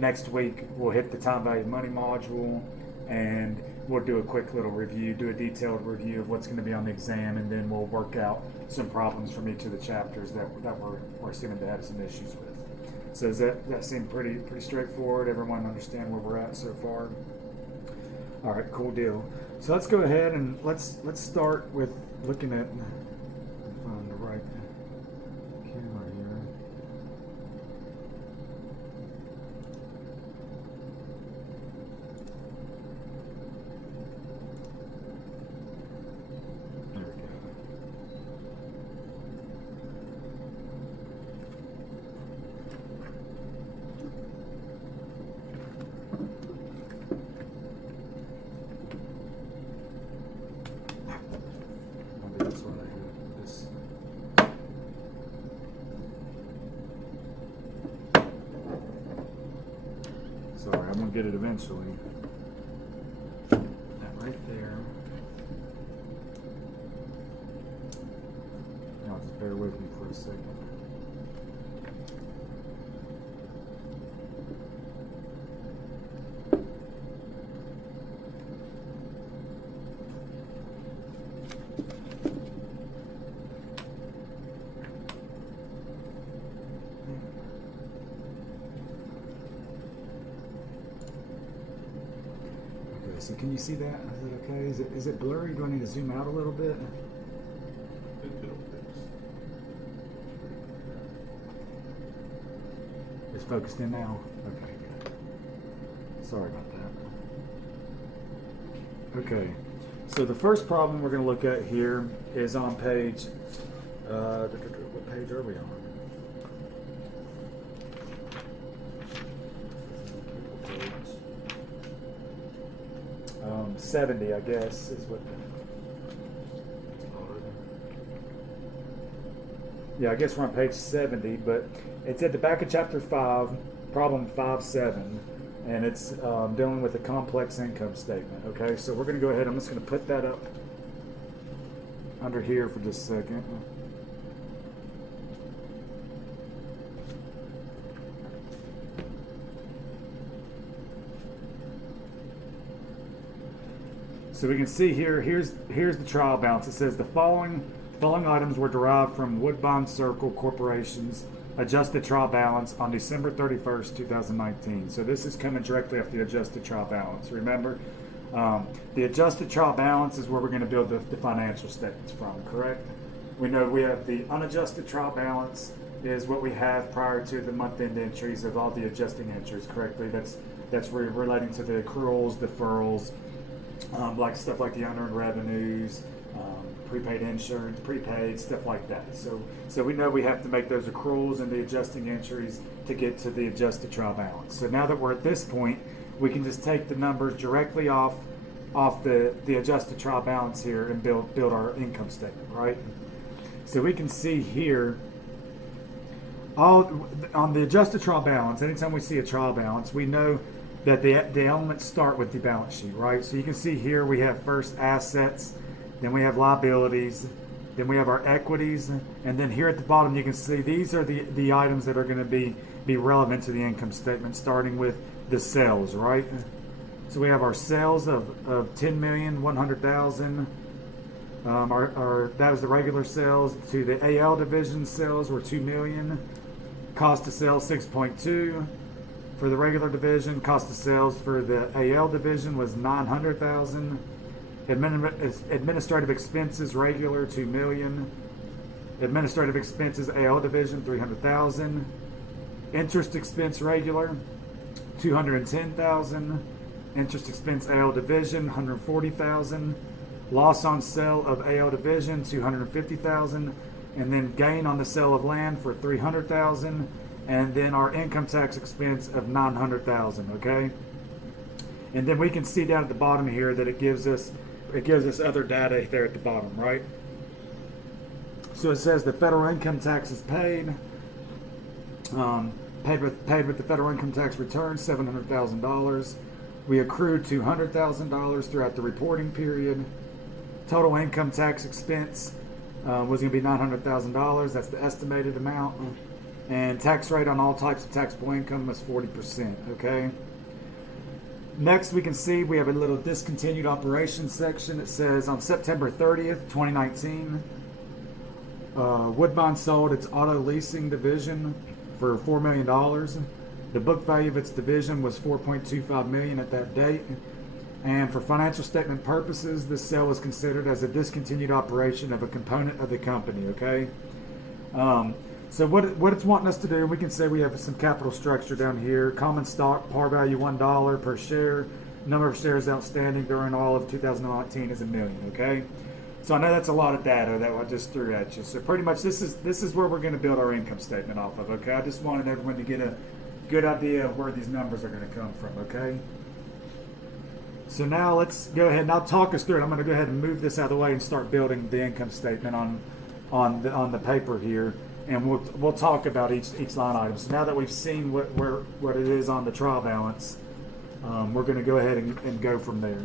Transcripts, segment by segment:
Next week, we'll hit the time value of money module, and we'll do a quick little review, do a detailed review of what's going to be on the exam, and then we'll work out some problems from each of the chapters that we're assuming to have some issues with. So does that seem pretty straightforward? Everyone understand where we're at so far? All right, cool deal. So let's go ahead and let's start with looking at, find the right camera here. There we go. Maybe that's what I have. This. Sorry, I'm gonna get it eventually. That right there. Now just bear with me for a second. So can you see that? Is it okay? Is it blurry? Do I need to zoom out a little bit? It's focused in now? Okay, good. Sorry about that. Okay, so the first problem we're going to look at here is on page, what page are we on? 70, I guess, is what. Yeah, I guess we're on page 70, but it's at the back of chapter 5, problem 5.7, and it's dealing with a complex income statement. Okay, so we're going to go ahead. I'm just going to put that up under here for just a second. So we can see here, here's the trial balance. It says the following items were derived from Woodbine Circle Corporation's adjusted trial balance on December 31st, 2019. So this is coming directly off the adjusted trial balance. Remember, the adjusted trial balance is where we're going to build the financial statements from, correct? We know we have the unadjusted trial balance is what we have prior to the month-end entries of all the adjusting entries, correctly? That's relating to the accruals, deferrals, like stuff like the unearned revenues, prepaid insurance, prepaid, stuff like that. So we know we have to make those accruals and the adjusting entries to get to the adjusted trial balance. So now that we're at this point, we can just take the numbers directly off the adjusted trial balance here and build our income statement, right? So we can see here, all on the adjusted trial balance, anytime we see a trial balance, we know that the elements start with the balance sheet, right? So you can see here we have first assets, then we have liabilities, then we have our equities, and then here at the bottom you can see these are the items that are going to be relevant to the income statement, starting with the sales, right? So we have our sales of 10,100,000. That was the regular sales. To the AL division sales were 2 million. Cost of sales 6.2. For the regular division, cost of sales for the AL division was 900,000. Administrative expenses regular 2 million. Administrative expenses AL division 300,000. Interest expense regular 210,000. Interest expense AL division 140,000. Loss on sale of AL division 250,000, and then gain on the sale of land for 300,000. And then our income tax expense of 900,000. Okay, and then we can see down at the bottom here that it gives us other data there at the bottom, right? So it says the federal income tax is paid with the federal income tax return $700,000. We accrued $200,000 throughout the reporting period. Total income tax expense was going to be $900,000. That's the estimated amount. and tax rate on all types of taxable income was 40%. Okay. Next, we can see we have a little discontinued operations section. It says on September 30th, 2019, Woodbine sold its auto leasing division for $4 million. The book value of its division was $4.25 million at that date. And for financial statement purposes, this sale was considered as a discontinued operation of a component of the company. Okay. So what it's wanting us to do, we can say we have some capital structure down here. Common stock, par value $1 per share. Number of shares outstanding during all of 2019 is 1 million. Okay. So I know that's a lot of data that I just threw at you. So pretty much this is where we're going to build our income statement off of. Okay. I just wanted everyone to get a good idea of where these numbers are going to come from. Okay. So now let's go ahead and I'll talk us through it. I'm going to go ahead and move this out of the way and start building the income statement on the paper here. And we'll talk about each line item. So now that we've seen what it is on the trial balance, we're going to go ahead and go from there.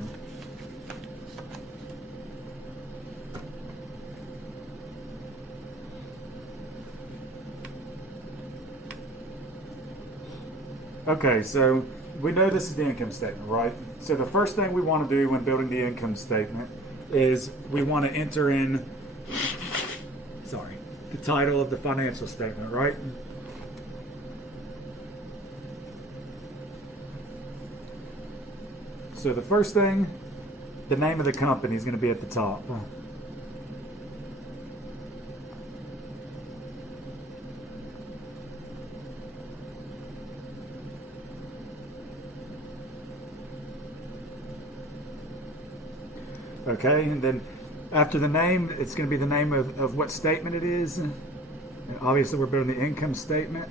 Okay, so we know this is the income statement, right? So the first thing we want to do when building the income statement is we want to enter in, the title of the financial statement, right? So the first thing, the name of the company is going to be at the top. Okay, and then after the name, it's going to be the name of what statement it is. And obviously, we're building the income statement.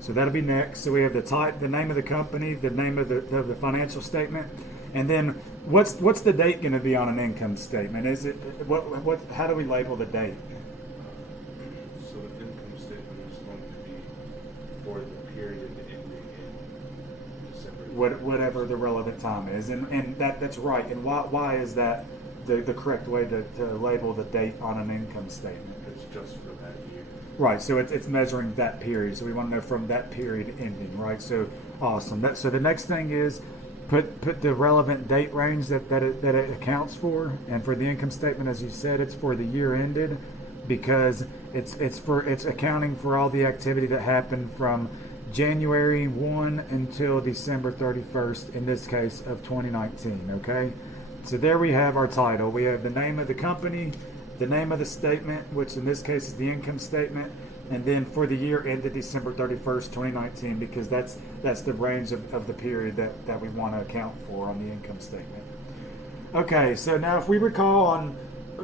So that'll be next. So we have the name of the company, the name of the financial statement, and then what's the date going to be on an income statement? Is it what? How do we label the date? So the income statement is going to be for the period ending in December. Whatever the relevant time is, and that's right. And why is that the correct way to label the date on an income statement? It's just for that year. Right, so it's measuring that period. So we want to know from that period ending, right? So awesome. So the next thing is put the relevant date range that it accounts for, and for the income statement, as you said, it's for the year ended, because it's accounting for all the activity that happened from January 1 until December 31st, in this case of 2019. Okay. So there we have our title. We have the name of the company, the name of the statement, which in this case is the income statement, and then for the year ended December 31st, 2019, because that's the range of the period that we want to account for on the income statement. Okay, so now if we recall, on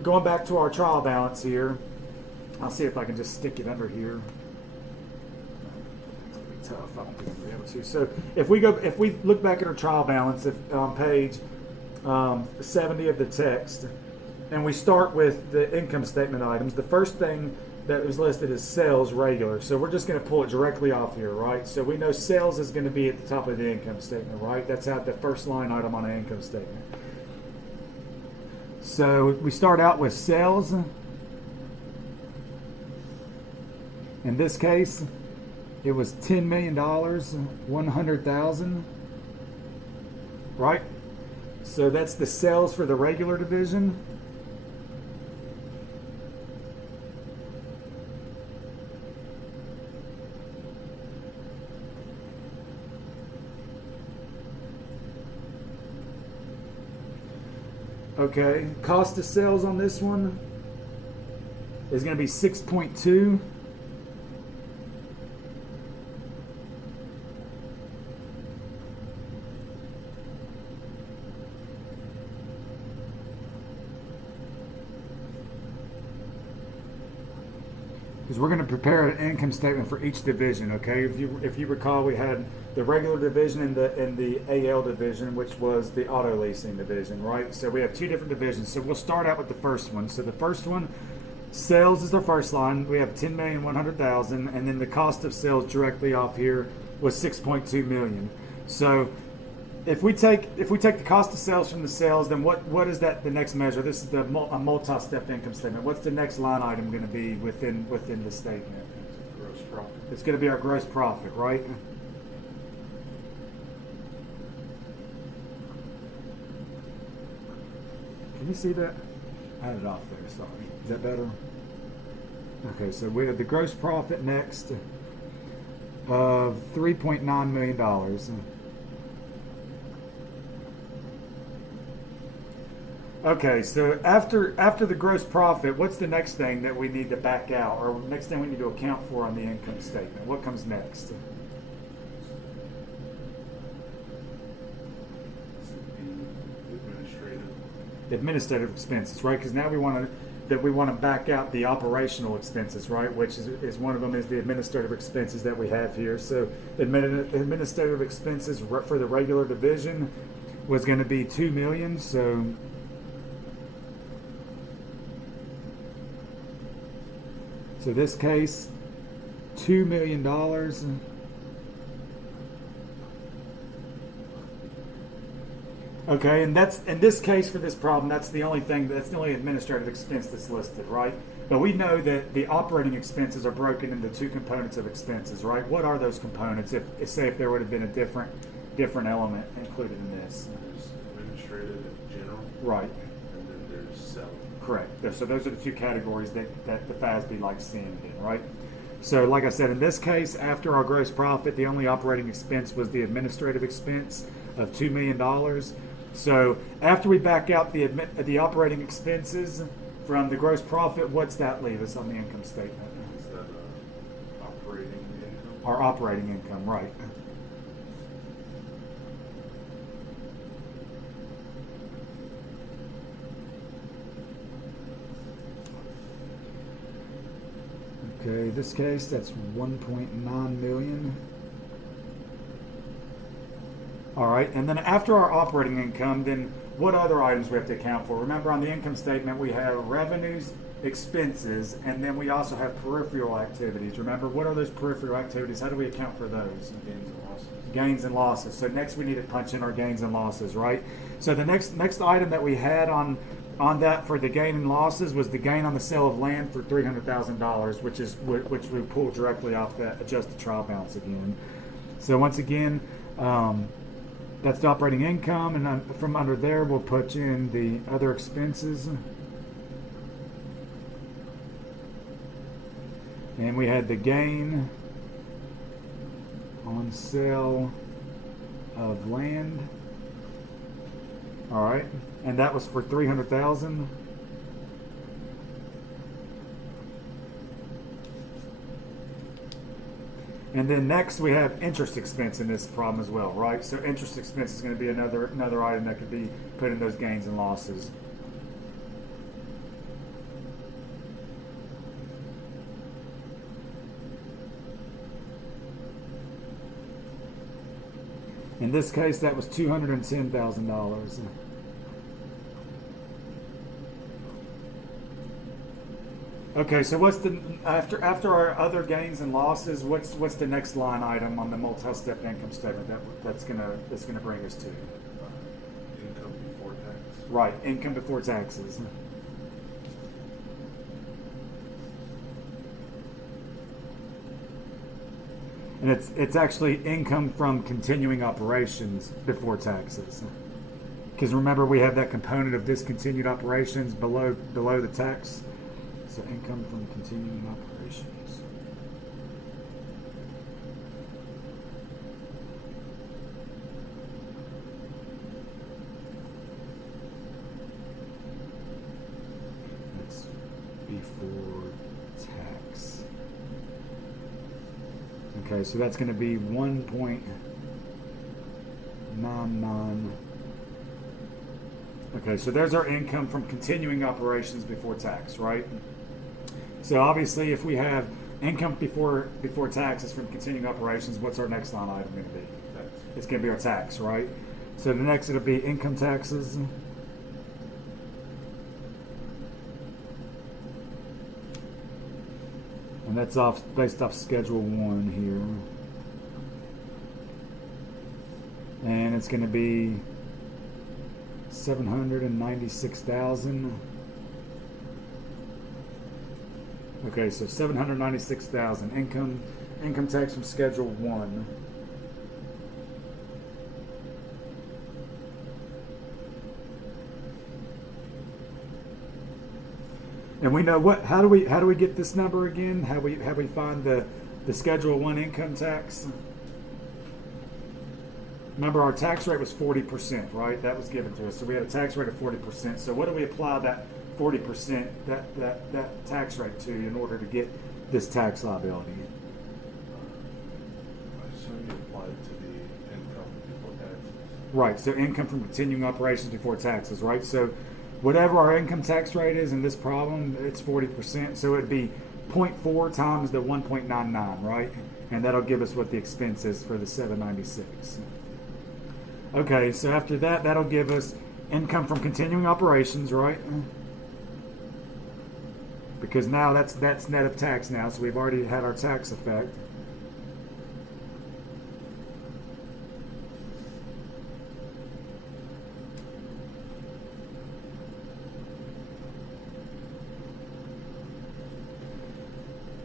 going back to our trial balance here, I'll see if I can just stick it under here. It's gonna be tough. I don't think I'm gonna be able to. So if we look back at our trial balance on page 70 of the text, and we start with the income statement items, the first thing that was listed is sales regular. So we're just going to pull it directly off here, right? So we know sales is going to be at the top of the income statement, right? That's out the first line item on an income statement. So we start out with sales. In this case, it was $10 million, 100,000, right? So that's the sales for the regular division. Okay, cost of sales on this one is going to be 6.2. Because we're going to prepare an income statement for each division. Okay, if you recall, we had the regular division and the AL division, which was the auto leasing division, right? So we have two different divisions. So we'll start out with the first one. So the first one, sales is the first line. We have 10,100,000, and then the cost of sales directly off here was 6.2 million. So if we take the cost of sales from the sales, then what is that? The next measure. This is a multi-step income statement. What's the next line item going to be within the statement? It's going to be our gross profit, right? Can you see that? I had it off there, sorry. Is that better? Okay, so we have the gross profit next of $3.9 million. Okay, so after the gross profit, what's the next thing that we need to back out, or next thing we need to account for on the income statement? What comes next? Administrative expenses, right? Because now we want to back out the operational expenses, right? Which is one of them is the administrative expenses that we have here. So administrative expenses for the regular division was going to be $2 million. So this case, $2 million. Okay, and that's in this case for this problem, that's the only administrative expense that's listed, right? But we know that the operating expenses are broken into two components of expenses, right? What are those components? If there would have been a different element included in this. There's administrative and general. Right. And then there's selling. Correct. So those are the two categories that the FASB likes seeing in, right? So like I said, in this case, after our gross profit, the only operating expense was the administrative expense of $2 million. So after we back out the operating expenses from the gross profit, what's that leave us on the income statement? Is that operating income? Our operating income, right. Okay, this case, that's 1.9 million. All right, and then after our operating income, then what other items we have to account for? Remember, on the income statement, we have revenues, expenses, and then we also have peripheral activities. Remember, what are those peripheral activities? How do we account for those? Gains and losses. Gains and losses. So next we need to punch in our gains and losses, right? So the next item that we had on that for the gain and losses was the gain on the sale of land for $300,000, which we pulled directly off that adjusted trial balance again. So once again, that's the operating income, and from under there we'll put in the other expenses. And we had the gain on sale of land. All right, and that was for $300,000. And then next we have interest expense in this problem as well, right? So interest expense is going to be another item that could be put in those gains and losses. In this case, that was $210,000. Okay, so what's the after our other gains and losses? What's the next line item on the multi-step income statement that's gonna bring us to? Income before tax. Right, income before taxes. And it's actually income from continuing operations before taxes. Because remember, we have that component of discontinued operations below the tax. So income from continuing operations. That's before tax. Okay, so that's going to be 1.99. Okay, so there's our income from continuing operations before tax, right? So obviously, if we have income before taxes from continuing operations, what's our next line item going to be? Tax. It's going to be our tax, right? So the next it'll be income taxes. And that's based off Schedule 1 here. And it's going to be $796,000. Okay, so $796,000 income income tax from Schedule 1. And we know what? How do we get this number again? How we find the Schedule 1 income tax? Remember, our tax rate was 40%, right? That was given to us. So we had a tax rate of 40%. So what do we apply that 40% that tax rate to in order to get this tax liability? I assume you apply it to the income before taxes. Right. So income from continuing operations before taxes, right? So whatever our income tax rate is in this problem, it's 40%. So it'd be 0.4 times the 1.99, right? And that'll give us what the expense is for the 796. Okay, so after that, that'll give us income from continuing operations, right? Because now that's net of tax now, so we've already had our tax effect.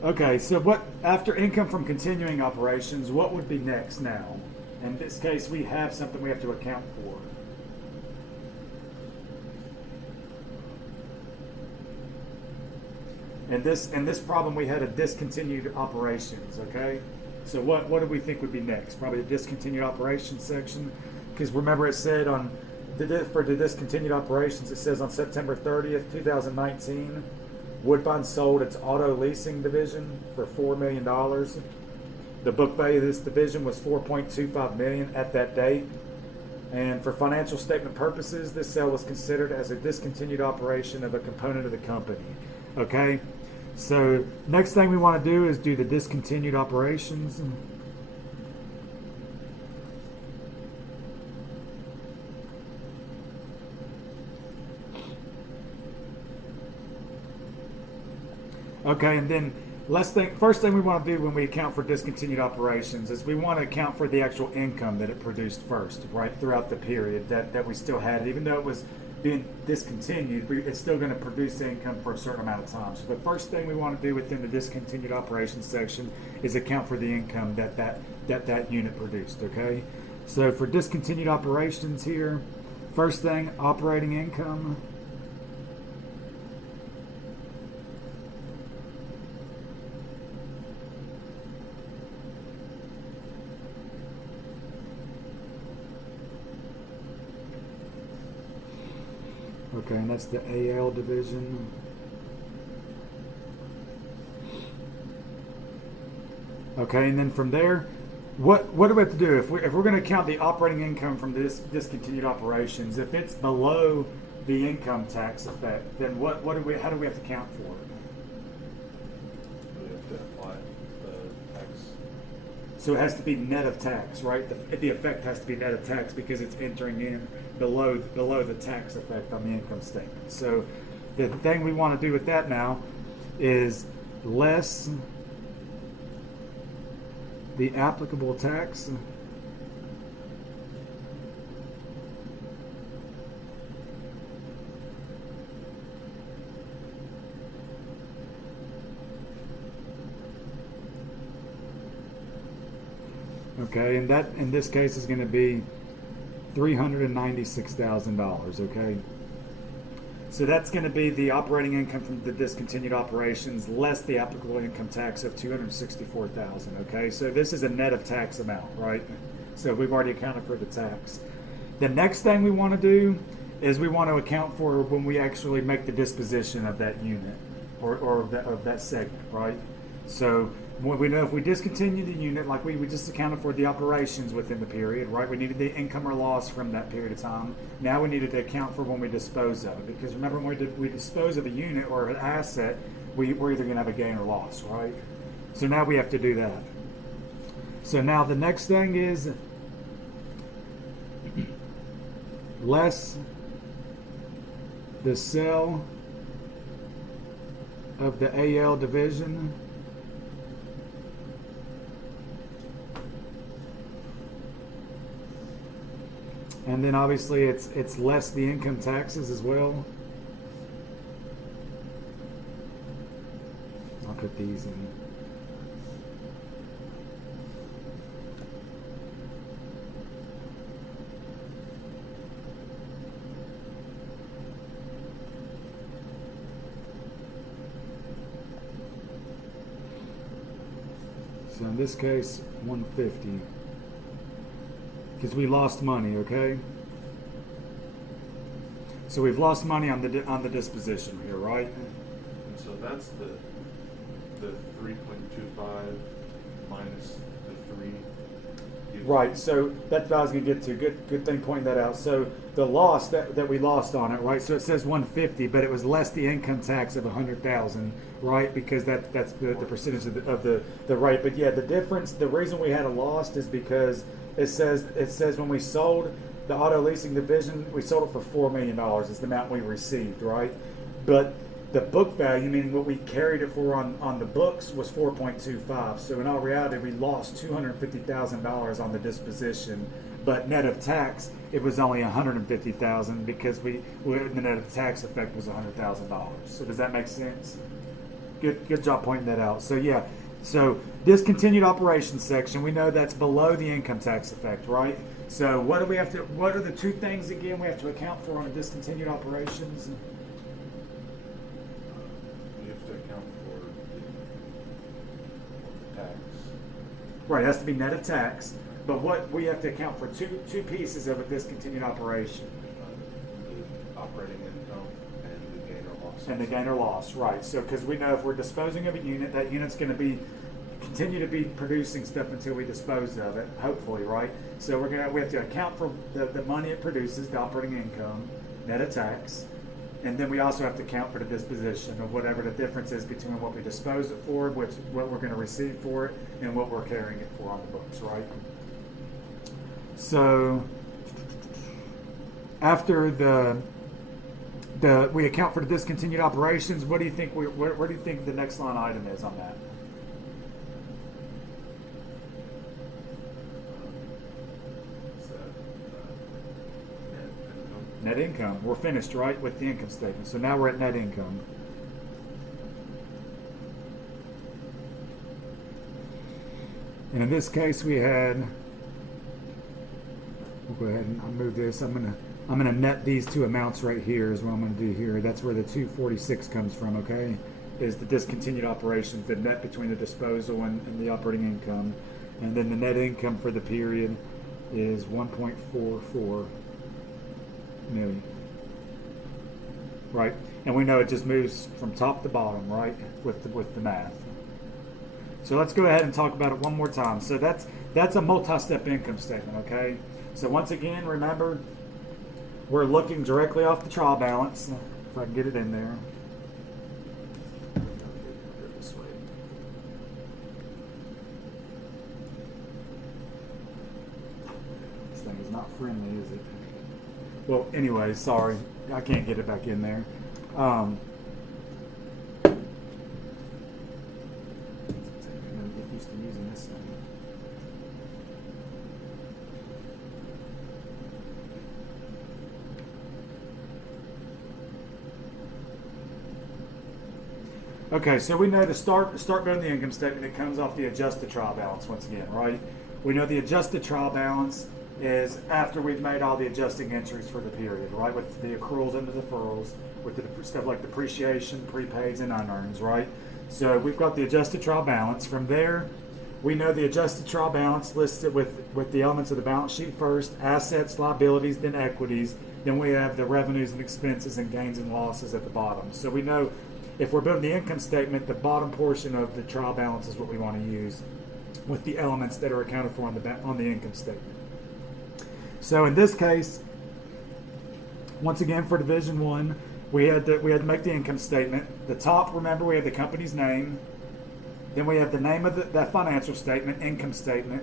Okay, so what after income from continuing operations, what would be next now? In this case, we have something we have to account for. In this problem, we had a discontinued operations. Okay, so what do we think would be next? Probably the discontinued operations section, because remember it said for the discontinued operations, it says on September 30th, 2019, Woodbine sold its auto leasing division for $4 million. The book value of this division was $4.25 million at that date. And for financial statement purposes, this sale was considered as a discontinued operation of a component of the company. Okay, so next thing we want to do is do the discontinued operations. Okay, and then first thing we want to do when we account for discontinued operations is we want to account for the actual income that it produced first, right, throughout the period that we still had. Even though it was being discontinued, it's still going to produce income for a certain amount of time. So the first thing we want to do within the discontinued operations section is account for the income that unit produced, okay? So for discontinued operations here, first thing, operating income. Okay, and that's the AL division. Okay, and then from there, what do we have to do if we're going to count the operating income from this discontinued operations? If it's below the income tax effect, then how do we have to count for it? We have to apply the tax. So it has to be net of tax, right? The effect has to be net of tax because it's entering in below the tax effect on the income statement. So the thing we want to do with that now is less the applicable tax okay, and that in this case is going to be $396,000, okay? So that's going to be the operating income from the discontinued operations less the applicable income tax of $264,000, okay? So this is a net of tax amount, right? So we've already accounted for the tax. The next thing we want to do is we want to account for when we actually make the disposition of that unit or of that segment, right? So we know if we discontinue the unit, like we just accounted for the operations within the period, right? We needed the income or loss from that period of time. Now we needed to account for when we dispose of it. Because remember, when we dispose of a unit or an asset, we're either going to have a gain or loss, right? So now we have to do that. So now the next thing is less the sale of the AL division and then obviously it's less the income taxes as well. I'll put these in. So in this case, 150. Because we lost money, okay? So we've lost money on the disposition here, right? And so that's the 3.25 minus the 3. Right, so that's what I was going to get to. Good thing pointing that out. So the loss that we lost on it, right? So it says 150, but it was less the income tax of 100,000, right? Because that's the percentage of the rate. But yeah, the difference, the reason we had a loss is because it says when we sold the auto leasing division, we sold it for $4 million. Is the amount we received, right? But the book value, meaning what we carried it for on the books, was 4.25. So in all reality, we lost $250,000 on the disposition. But net of tax, it was only $150,000 because the net of tax effect was $100,000. So does that make sense? Good job pointing that out. So yeah, so discontinued operations section, we know that's below the income tax effect, right? So what are the two things again we have to account for on a discontinued operations? You have to account for the tax. Right, it has to be net of tax. But what we have to account for two pieces of a discontinued operation. The operating income and the gain or loss. And the gain or loss, right. So because we know if we're disposing of a unit, that unit's going to continue to be producing stuff until we dispose of it, hopefully, right? So we have to account for the money it produces, the operating income, net of tax. And then we also have to account for the disposition of whatever the difference is between what we dispose it for, what we're going to receive for it, and what we're carrying it for on the books, right? So after we account for the discontinued operations, what do you think where do you think the next line item is on that? Net income. We're finished, right, with the income statement. So now we're at net income. And in this case, we had. We'll go ahead and I'll move this. I'm gonna net these two amounts right here. Is what I'm gonna do here. That's where the 246 comes from. Okay, is the discontinued operations, the net between the disposal and the operating income, and then the net income for the period is 1.44 million. Right, and we know it just moves from top to bottom, right, with the math. So let's go ahead and talk about it one more time. So that's a multi-step income statement, okay? So once again, remember, we're looking directly off the trial balance. If I can get it in there. This way. This thing is not friendly, is it? Well, anyway, sorry. I can't get it back in there. Get used to using this thing. Okay, so we know to start building the income statement, it comes off the adjusted trial balance once again, right? We know the adjusted trial balance is after we've made all the adjusting entries for the period, right? With the accruals and the deferrals, with the stuff like depreciation, prepaids, and unearns, right? So we've got the adjusted trial balance. From there, we know the adjusted trial balance listed with the elements of the balance sheet first, assets, liabilities, then equities. Then we have the revenues and expenses and gains and losses at the bottom. So we know if we're building the income statement, the bottom portion of the trial balance is what we want to use with the elements that are accounted for on the income statement. So in this case, once again for Division 1, we had to make the income statement. The top, remember, we have the company's name. Then we have the name of that financial statement, income statement.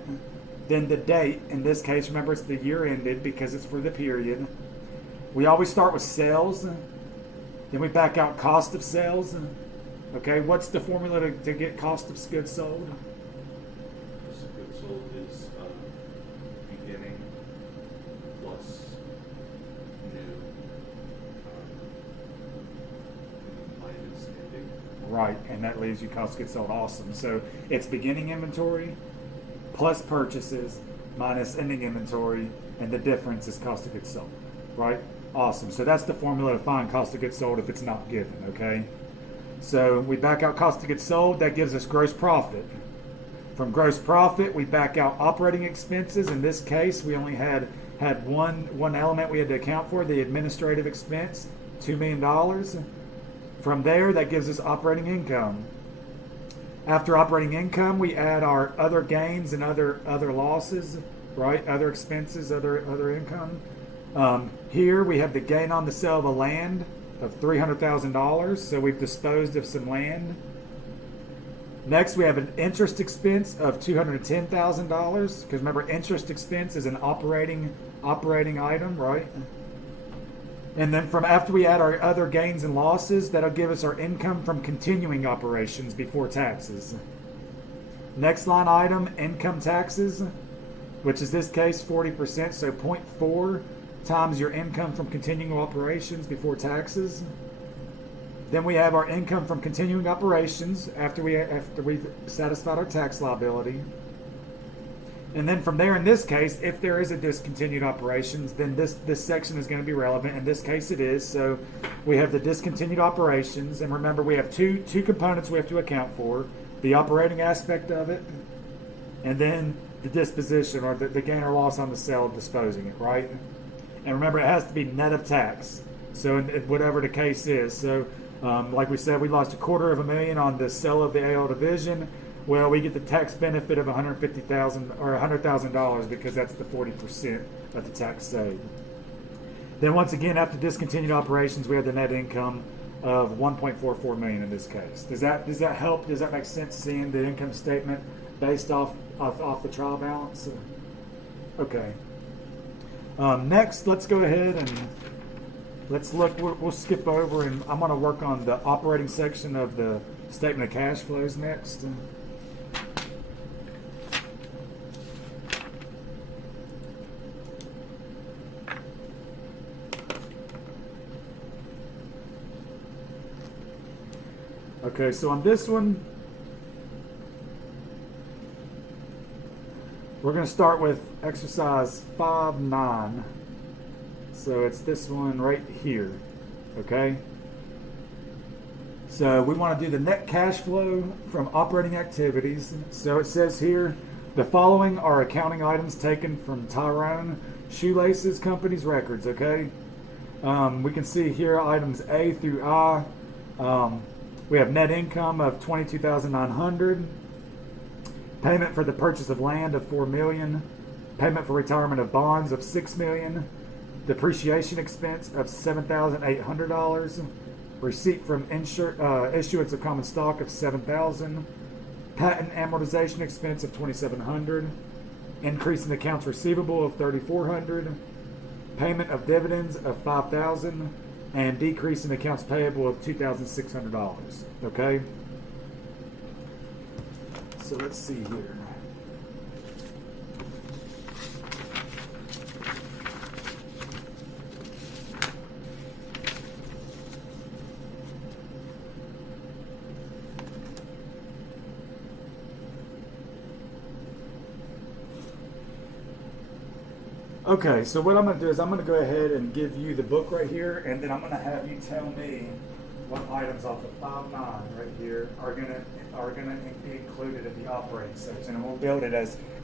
Then the date. In this case, remember, it's the year ended because it's for the period. We always start with sales. Then we back out cost of sales. Okay, what's the formula to get cost of goods sold? Cost of goods sold is beginning plus new minus ending. Right, and that leaves you cost of goods sold. Awesome. So it's beginning inventory plus purchases minus ending inventory, and the difference is cost of goods sold. Right? Awesome. So that's the formula to find cost of goods sold if it's not given, okay? So we back out cost of goods sold. That gives us gross profit From gross profit, we back out operating expenses. In this case, we only had one element we had to account for, the administrative expense, $2 million. From there, that gives us operating income. After operating income, we add our other gains and other losses, right? Other expenses, other income. Here we have the gain on the sale of a land of $300,000. So we've disposed of some land. Next, we have an interest expense of $210,000. Because remember, interest expense is an operating item, right? And then from after we add our other gains and losses, that'll give us our income from continuing operations before taxes. Next line item, income taxes, which is this case 40%, so 0.4 times your income from continuing operations before taxes. Then we have our income from continuing operations after we've satisfied our tax liability. And then from there, in this case, if there is a discontinued operations, then this section is going to be relevant. In this case, it is. So we have the discontinued operations. And remember, we have two components we have to account for. The operating aspect of it, and then the disposition, or the gain or loss on the sale of disposing it, right? And remember, it has to be net of tax. So whatever the case is. So like we said, we lost $250,000 on the sale of the AL division. Well, we get the tax benefit of $150,000 or $100,000 because that's the 40% of the tax saved. Then once again, after discontinued operations, we have the net income of $1.44 million in this case. Does that help? Does that make sense, seeing the income statement based off the trial balance? Okay. Next, let's go ahead and let's look. We'll skip over, and I'm going to work on the operating section of the statement of cash flows next. Okay, so on this one, we're going to start with exercise 5.9. So it's this one right here, okay? So we want to do the net cash flow from operating activities. So it says here, the following are accounting items taken from Tyrone Shoelaces Company's records, okay? We can see here items A through I. We have net income of $22,900, payment for the purchase of land of $4 million, payment for retirement of bonds of $6 million, depreciation expense of $7,800, receipt from issuance of common stock of $7,000, patent amortization expense of $2,700, increase in accounts receivable of $3,400, payment of dividends of $5,000, and decrease in accounts payable of $2,600. Okay? So let's see here. Okay, so what I'm going to do is I'm going to go ahead and give you the book right here, and then I'm going to have you tell me what items off of 5.9 right here are going to be included in the operating section, and we'll build it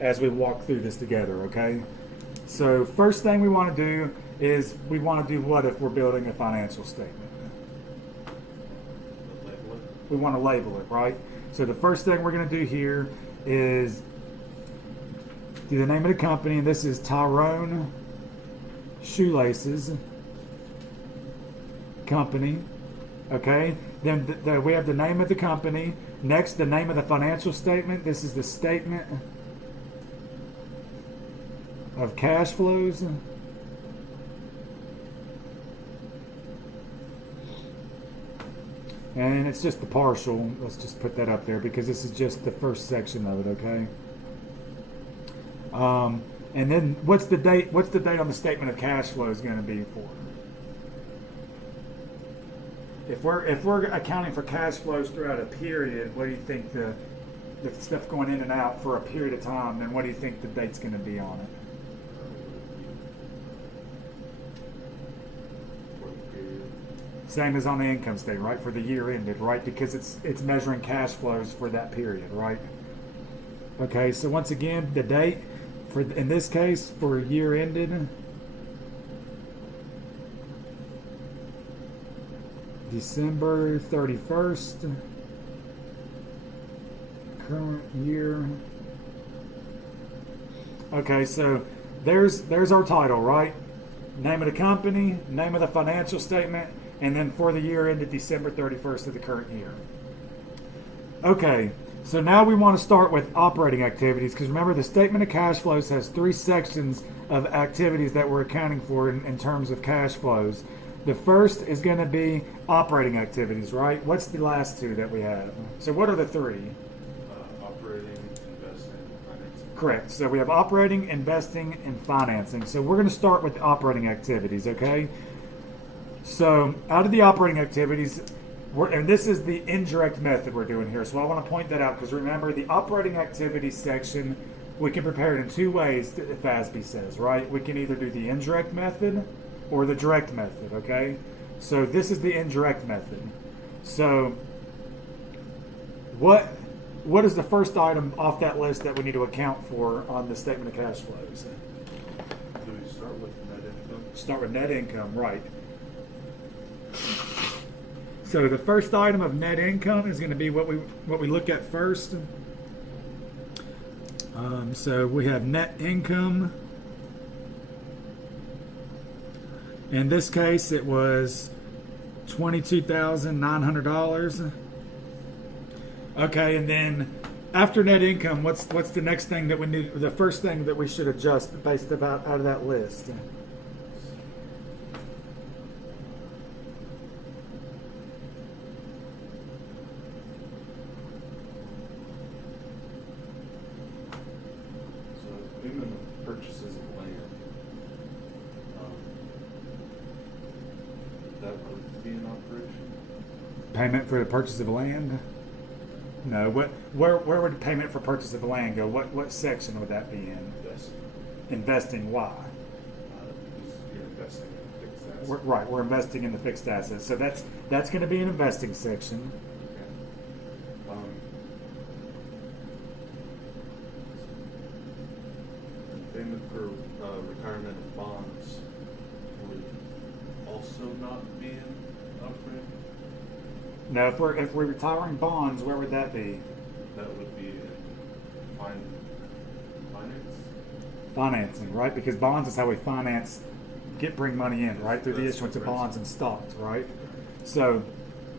as we walk through this together. Okay. So first thing we want to do is we want to do what if we're building a financial statement? We want to label it, right? So the first thing we're going to do here is do the name of the company, and this is Tyrone Shoelaces Company. Okay, then we have the name of the company. Next, the name of the financial statement. This is the statement of cash flows. And it's just the partial. Let's just put that up there because this is just the first section of it, okay? And then what's the date? What's the date on the statement of cash flow is going to be for? If we're accounting for cash flows throughout a period, what do you think the stuff going in and out for a period of time? Then what do you think the date's going to be on it? Same as on the income statement, right? For the year ended, right? Because it's measuring cash flows for that period, right? Okay, so once again, the date for in this case for year ended December 31st, current year. Okay, so there's our title, right? Name of the company, name of the financial statement, and then for the year ended December 31st of the current year. Okay, so now we want to start with operating activities, because remember the statement of cash flows has three sections of activities that we're accounting for in terms of cash flows. The first is going to be operating activities, right? What's the last two that we have? So what are the three? Operating, investing, financing. Correct. So we have operating, investing, and financing. So we're going to start with the operating activities, okay? So out of the operating activities, and this is the indirect method we're doing here. So I want to point that out because remember the operating activities section, we can prepare it in two ways, FASB says, right? We can either do the indirect method or the direct method, okay? So this is the indirect method. So what is the first item off that list that we need to account for on the statement of cash flows? Do we start with net income? Start with net income, right. So the first item of net income is going to be what we look at first. So we have net income. In this case, it was $22,900. Okay, and then after net income, what's the next thing that we need? The first thing that we should adjust based out of that list. So payment of purchases of land. That would be an operation? Payment for the purchase of land? No. Where would payment for purchase of land go? What section would that be in? Investing. Investing. Why? Because you're investing in fixed assets. Right. We're investing in the fixed assets. So that's going to be an investing section. Okay. Payment for retirement of bonds would also not be an operating? Now, if we're retiring bonds, where would that be? That would be in finance? Financing, right? Because bonds is how we bring money in, right? Through the That's issuance of the bonds and stocks, right? So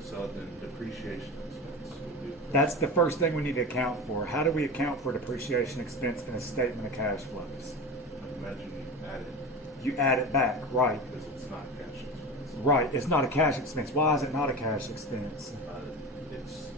So then depreciation expense would be. that's the first thing we need to account for. How do we account for depreciation expense in a statement of cash flows? I imagine you add it You add it back, right? because it's not cash expense. Right. It's not a cash expense. Why is it not a cash expense? It's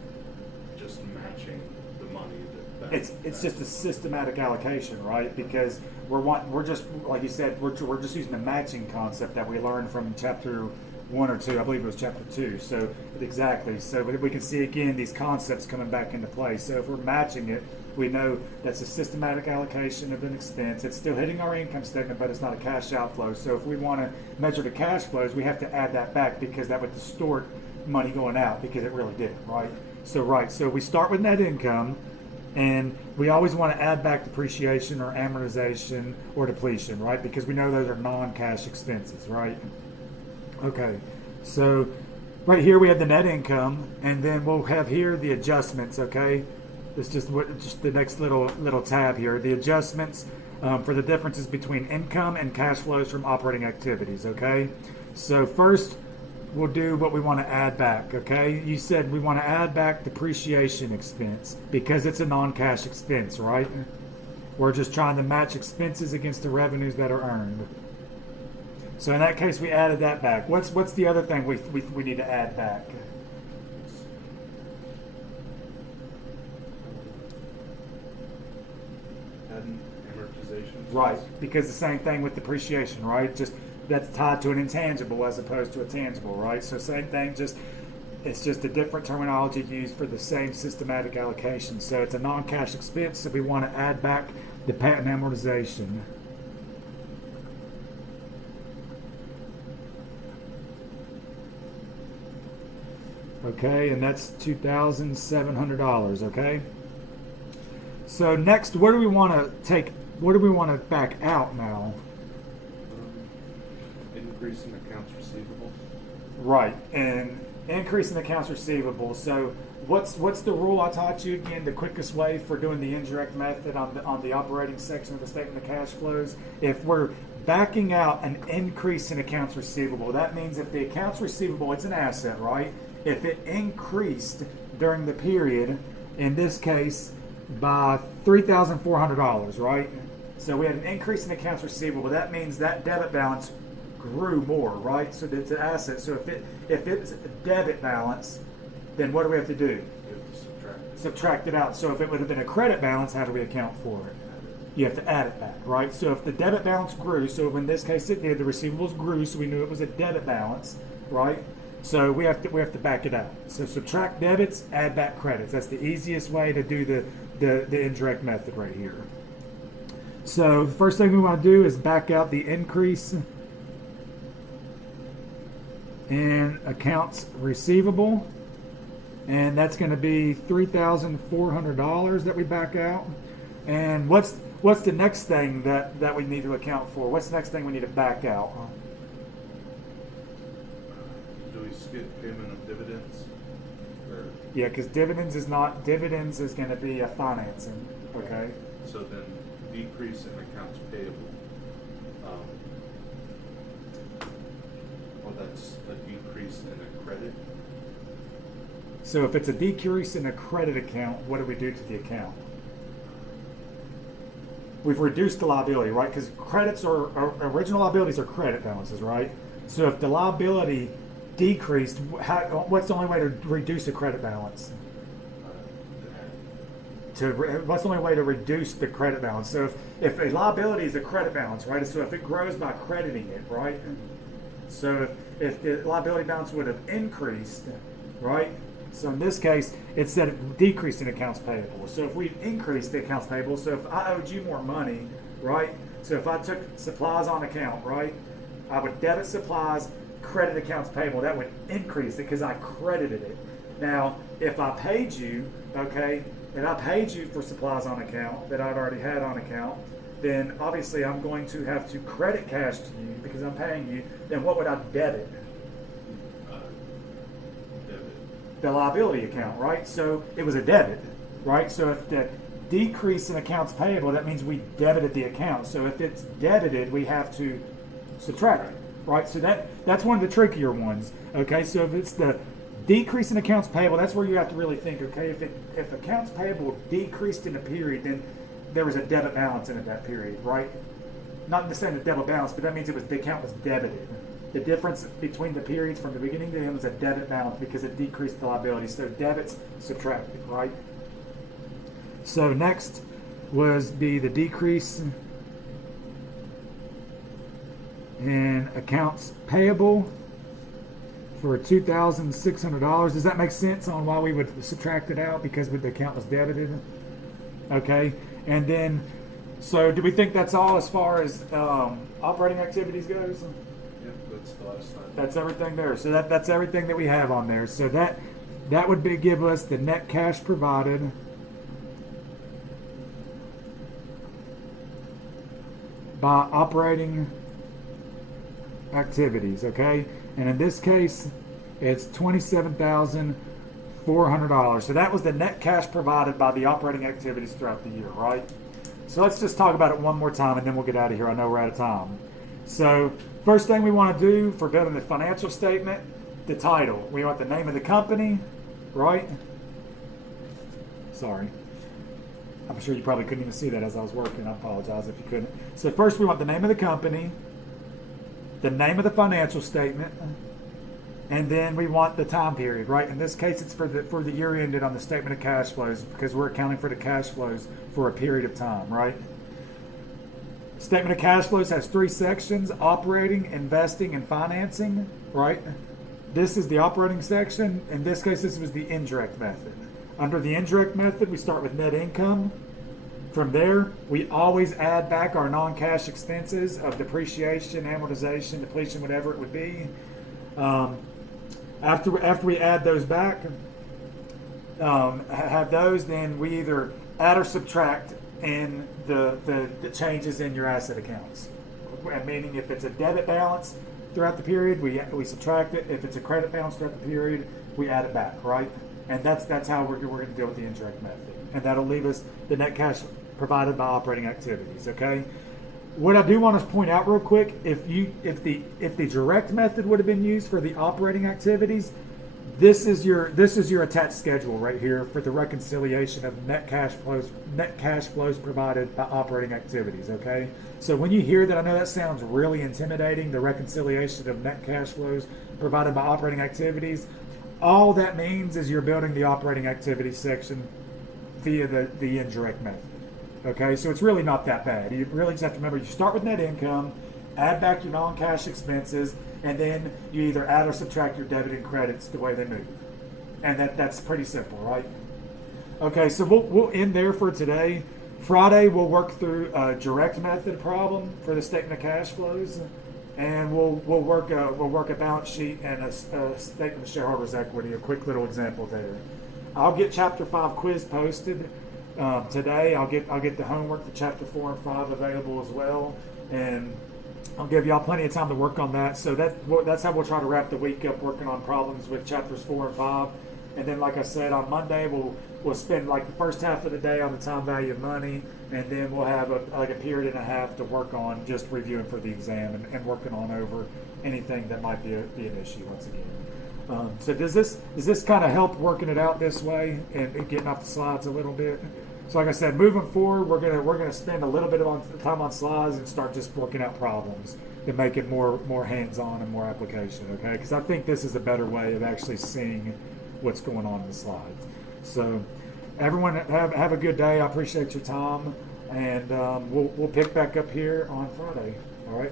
just matching the money that. It's just a systematic allocation, right? Because we're just like you said, we're just using the matching concept that we learned from chapter 1 or 2. I believe it was chapter 2. So exactly. So we can see again these concepts coming back into play. So if we're matching it, we know that's a systematic allocation of an expense. It's still hitting our income statement, but it's not a cash outflow. So if we want to measure the cash flows, we have to add that back because that would distort money going out because it really didn't, right? So we start with net income. And we always want to add back depreciation or amortization or depletion, right? Because we know those are non-cash expenses, right? Okay, so right here we have the net income, and then we'll have here the adjustments, okay? It's just the next little tab here. The adjustments for the differences between income and cash flows from operating activities, okay? So first, we'll do what we want to add back, okay? You said we want to add back depreciation expense because it's a non-cash expense, right? We're just trying to match expenses against the revenues that are earned. So in that case, we added that back. What's the other thing we need to add back? Adding amortization. Right, because the same thing with depreciation, right? Just that's tied to an intangible as opposed to a tangible, right? So same thing, it's just a different terminology used for the same systematic allocation. So it's a non-cash expense, so we want to add back the patent amortization. Okay, and that's $2,700, okay? So next, what do we want to take? What do we want to back out now? Increase in accounts receivable. Right, and increase in accounts receivable. So what's the rule I taught you again? The quickest way for doing the indirect method on the operating section of the statement of cash flows. If we're backing out an increase in accounts receivable, that means if the accounts receivable, it's an asset, right? If it increased during the period, in this case, by $3,400, right? So we had an increase in accounts receivable. That means that debit balance grew more, right? So it's an asset. So if it's a debit balance, then what do we have to do? You have to subtract it. Subtract it out. So if it would have been a credit balance, how do we account for it? You have to add it back, right? So if the debit balance grew, so in this case it did, the receivables grew, so we knew it was a debit balance, right? So we have to back it out. So subtract debits, add back credits. That's the easiest way to do the indirect method right here. So the first thing we want to do is back out the increase in accounts receivable, and that's going to be $3,400 that we back out. And what's the next thing that we need to account for? What's the next thing we need to back out? Do we skip payment of dividends? Or, Yeah, because dividends is going to be a financing. Okay. so then decrease in accounts payable. Well, that's a decrease in a credit. So if it's a decrease in a credit account, what do we do to the account? We've reduced the liability, right? Because credits are original liabilities are credit balances, right? So if the liability decreased, what's the only way to reduce a credit balance? What's the only way to reduce the credit balance? So if a liability is a credit balance, right? So if it grows by crediting it, right? So if the liability balance would have increased, right? So in this case, it said it decreased in accounts payable. So if we increased the accounts payable, so if I owed you more money, right? So if I took supplies on account, right? I would debit supplies, credit accounts payable. That would increase it because I credited it. Now, if I paid you, okay, and I paid you for supplies on account that I'd already had on account, then obviously I'm going to have to credit cash to you because I'm paying you. Then what would I debit? Debit. The liability account, right? So it was a debit, right? So if the decrease in accounts payable, that means we debited the account. So if it's debited, we have to subtract it, right? So that's one of the trickier ones. Okay, so if it's the decrease in accounts payable, that's where you have to really think. Okay, if accounts payable decreased in a period, then there was a debit balance in it that period, right? Not in the sense of debit balance, but that means the account was debited. The difference between the periods from the beginning to the end was a debit balance because it decreased the liability. So debits subtracted, right? So next was the decrease in accounts payable for $2,600. Does that make sense on why we would subtract it out? Because the account was debited. Okay, and then, so do we think that's all as far as operating activities goes? Yep, that's the last time. That's everything there. So that's everything that we have on there. So that would give us the net cash provided by operating activities, okay? And in this case, it's $27,400. So that was the net cash provided by the operating activities throughout the year, right? So let's just talk about it one more time and then we'll get out of here. I know we're out of time. So first thing we want to do for building the financial statement, the title. We want the name of the company, right? Sorry. I'm sure you probably couldn't even see that as I was working. I apologize if you couldn't. So first we want the name of the company, the name of the financial statement, and then we want the time period, right? In this case, it's for the year ended on the statement of cash flows because we're accounting for the cash flows for a period of time, right? Statement of cash flows has 3 sections: operating, investing, and financing, right? This is the operating section. In this case, this was the indirect method. Under the indirect method, we start with net income. From there, we always add back our non-cash expenses of depreciation, amortization, depletion, whatever it would be. After we add those back, have those, then we either add or subtract in the changes in your asset accounts. Meaning if it's a debit balance throughout the period, we subtract it. If it's a credit balance throughout the period, we add it back, right? And that's how we're going to deal with the indirect method. And that'll leave us the net cash provided by operating activities, okay? What I do want to point out real quick, if the direct method would have been used for the operating activities, this is your attached schedule right here for the reconciliation of net cash flows provided by operating activities, okay? So when you hear that, I know that sounds really intimidating, the reconciliation of net cash flows provided by operating activities. All that means is you're building the operating activities section via the indirect method. Okay, so it's really not that bad. You really just have to remember, you start with net income, add back your non-cash expenses, and then you either add or subtract your debit and credits the way they move. And that's pretty simple, right? Okay, so we'll end there for today. Friday, we'll work through a direct method problem for the statement of cash flows, and we'll work a balance sheet and a statement of shareholders' equity, a quick little example there. I'll get Chapter 5 quiz posted today. I'll get the homework for Chapter 4 and 5 available as well, and I'll give y'all plenty of time to work on that. So that's how we'll try to wrap the week up, working on problems with Chapters 4 and 5. And then, like I said, on Monday we'll spend like the first half of the day on the time value of money, and then we'll have a period and a half to work on just reviewing for the exam and working on over anything that might be an issue once again. So does this kind of help working it out this way and getting off the slides a little bit? So like I said, moving forward, we're gonna spend a little bit of time on slides and start just working out problems to make it more hands-on and more application. Okay, because I think this is a better way of actually seeing what's going on in the slides. So everyone have a good day. I appreciate your time, and we'll pick back up here on Friday. All right.